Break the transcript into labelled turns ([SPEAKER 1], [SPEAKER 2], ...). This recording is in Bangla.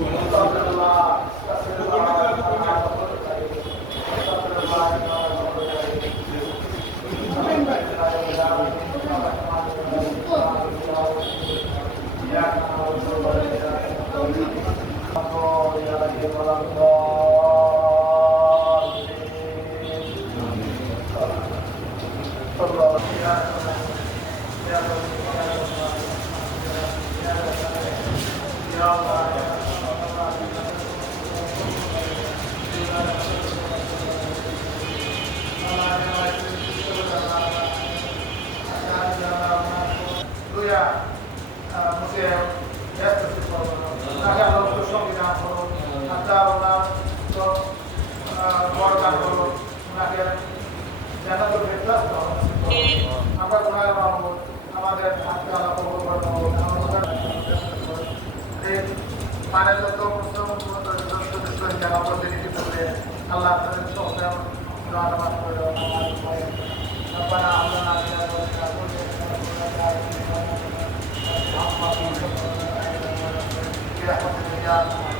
[SPEAKER 1] Luja, museum, jeste se pomalo. Naravno, što šoki nam holo, na pravo nam, to বড়দান করো ওনাকে জানাতো ফেরতাস তো আমরা ওনার মাহমুদ আমাদের আজকে আল্লাহ কবুল করে মানে যত মুসলিম যারা প্রতিনিধি করবে আল্লাহ তাদের সব রাহমান করে ربنا love